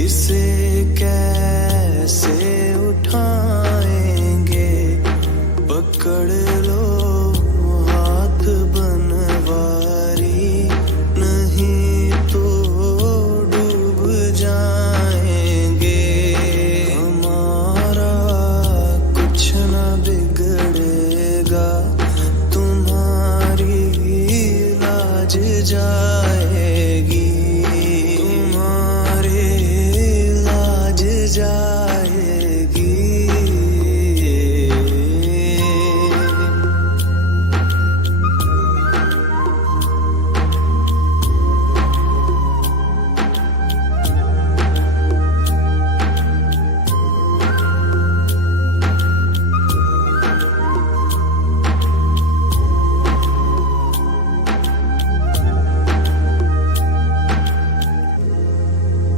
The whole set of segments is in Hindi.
इसे कैसे उठाएंगे, पकड़ लो हाथ बनवारी, नहीं तो डूब जाएंगे। हमारा कुछ ना बिगड़ेगा, तुम्हारी लाज जाएगी, तुम्हारी लाज जाएगी।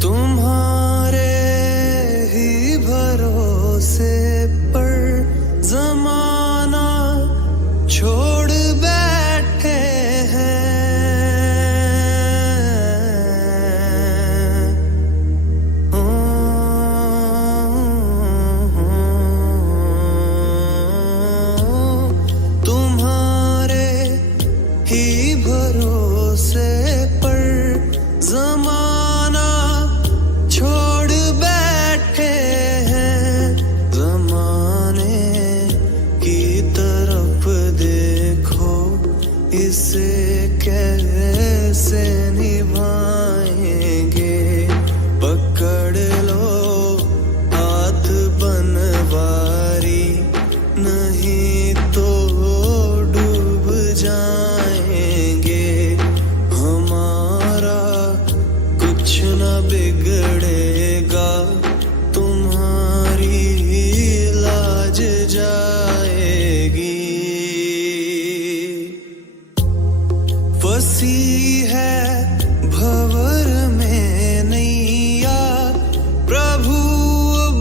तुम्हारे ही भरोसे पर जमाना छोड़ बैठे हैं। तुम्हारे ही भरोसे पर जमाना छोड़ बैठे हैं। ज़माने की तरफ देखो, इसे कैसे निभाएंगे, पकड़ लो हाथ बनवारी, नहीं तो डूब जाएंगे। हमारा कुछ ना बिगड़ेगा, तुम्हारी लाज जाएगी। फंसी है भंवर में नैया, प्रभु अब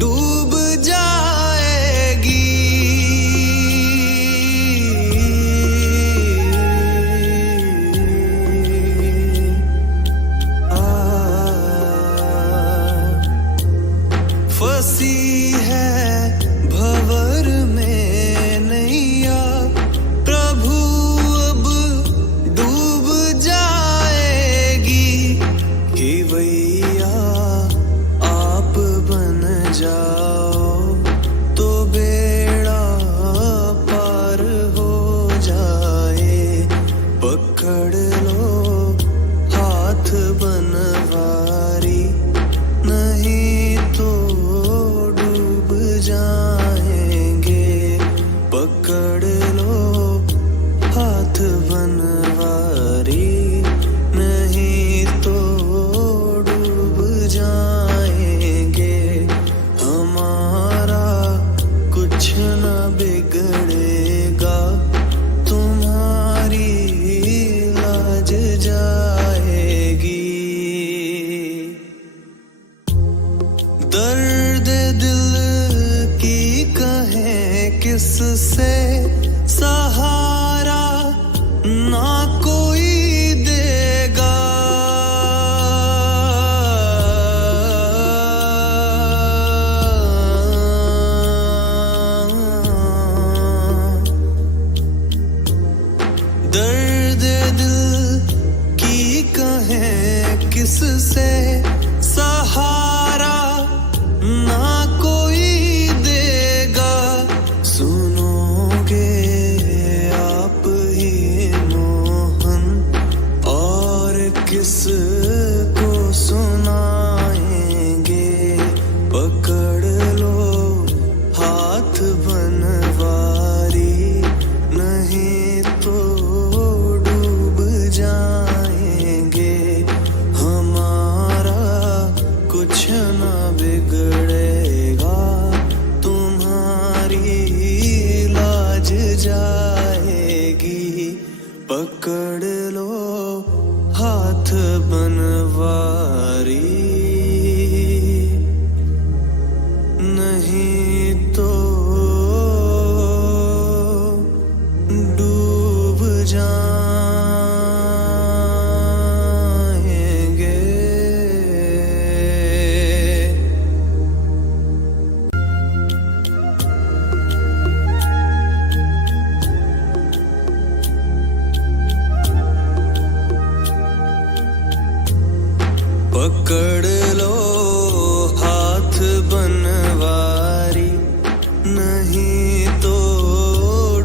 डूब जाएगी। फंसी है भंवर में नैया, प्रभु अब डूब जाएगी। कि भैया आप बन जाओ तो बेड़ा पार हो जाए, पकड़ लो हाथ बनवारी, नहीं तो डूब जाएंगे, पकड़ लो हाथ बनवारी, नहीं तो डूब जाएंगे। हमारा कुछ ना बिगड़ेगा, तुम्हारी लाज जाएगी। दर्द दिल की कहें किससे, सहारा ना कोई देगा। दर्द दिल की कहें किससे, सहारा ना कोई देगा। सुनोगे आप ही मोहन, और किस को सुनाएंगे, पकड़ लो हाथ बनवारी, नहीं तो डूब जाएंगे। हमारा कुछ ना बिगड़ेगा, तुम्हारी लाज जाएगी, पकड़ लो हाथ बनवारी, नहीं तो डूब जाएंगे। पकड़ लो हाथ बनवारी, नहीं तो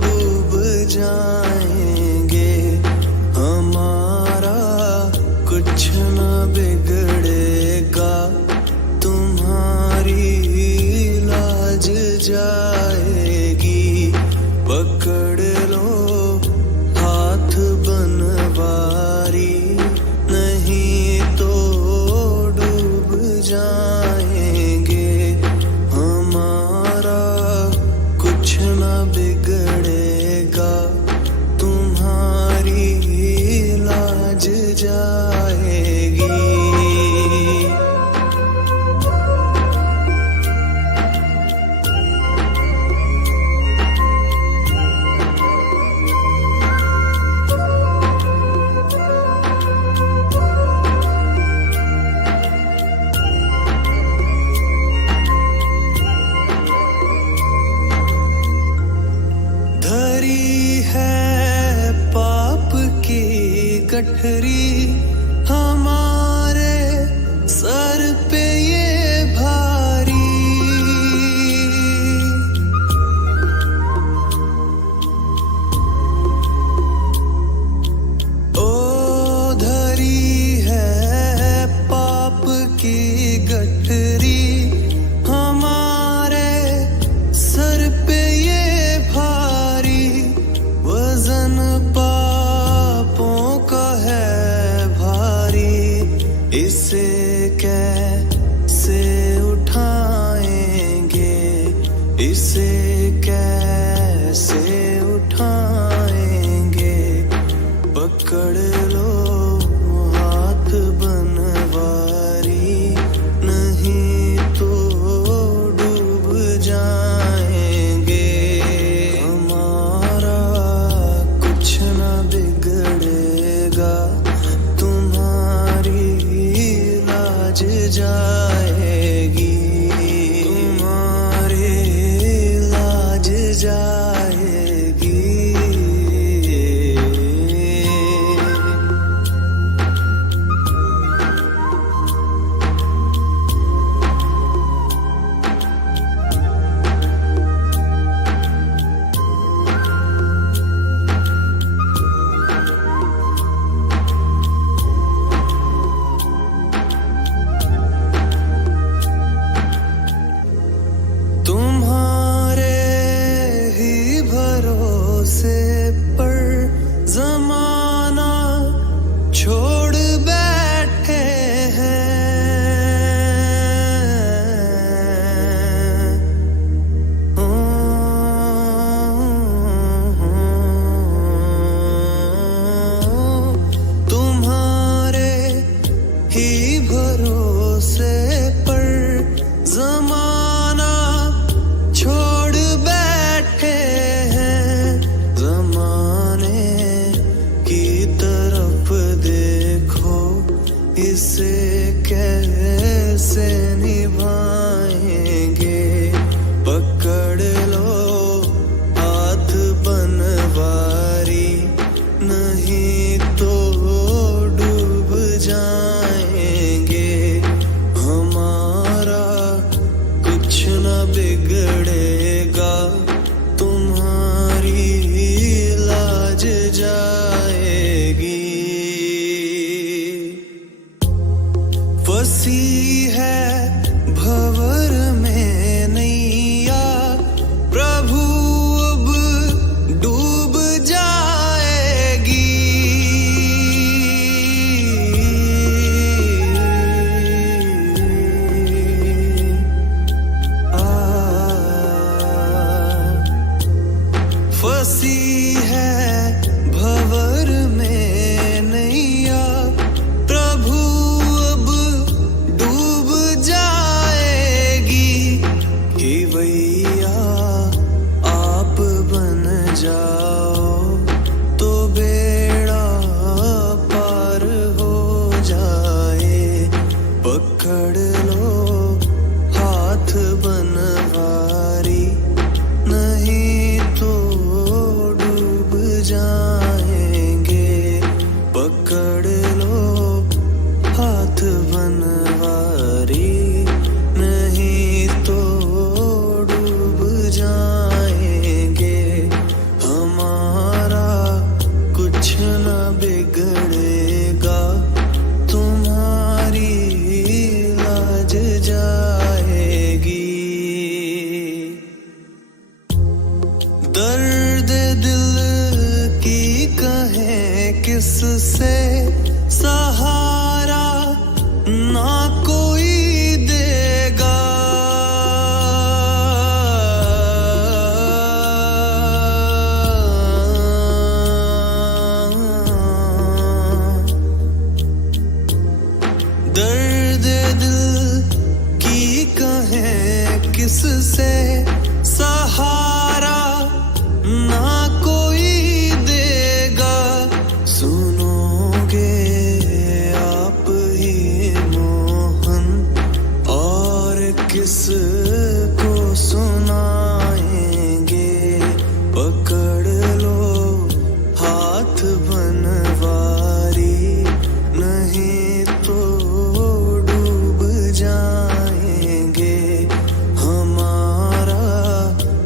डूब जाएंगे। हमारा कुछ न बिगड़ेगा, तुम्हारी लाज जाएगी। पकड़ लो हाथ बनवारी, नहीं तो डूब जाएंगे। हमारा कुछ न बिगड़ेगा, तुम्हारी लाज जाएगी। धरी है पाप की गठरी, हमारे सर पे ये भारी। ओ धरी है पाप की गठरी, हमारे सर पे ये भारी। वजन पापों का है भारी, इसे कैसे उठाएंगे, इसे कैसे उठाएंगे। पकड़ लो हाथ बनवारी, नहीं तो डूब जाएंगे। हमारा कुछ न बिगड़ेगा, तुम्हारी लाज जाएगी। तुम्हारी लाज जाएगी। तुम्हारे ही भरोसे पर जमाना छोड़ बैठे हैं। तुम्हारे ही भरोसे पर जमाना छोड़ बैठे हैं। ज़माने की तरफ देखो, इसे कैसे निभाएंगे। पकड़ लो हाथ बनवारी, नहीं तो डूब जाएंगे। हमारा कुछ न बिगड़ेगा, तुम्हारी लाज जाएगी। फंसी है भंवर में नैया, प्रभु अब डूब जाएगी। फंसी है भंवर में नैया, प्रभु अब डूब जाएगी। कि भैया आप बन जाओ, तो बेड़ा पार हो जाए। पकड़ लो हाथ बनवारी, नहीं तो डूब जाएंगे। पकड़ लो हाथ बन किससे सहारा ना कोई देगा। सुनोगे आप ही मोहन और किस को सुनाएंगे। पकड़ लो हाथ बनवारी, नहीं तो डूब जाएंगे। हमारा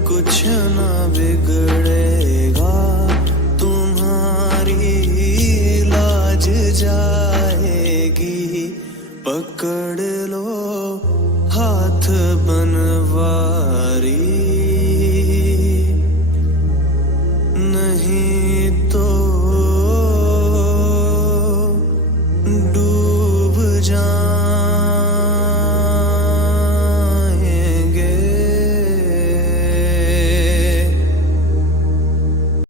कुछ न बिगड़ेगा, तुम्हारी लाज जाएगी। पकड़ लो हाथ बनवारी।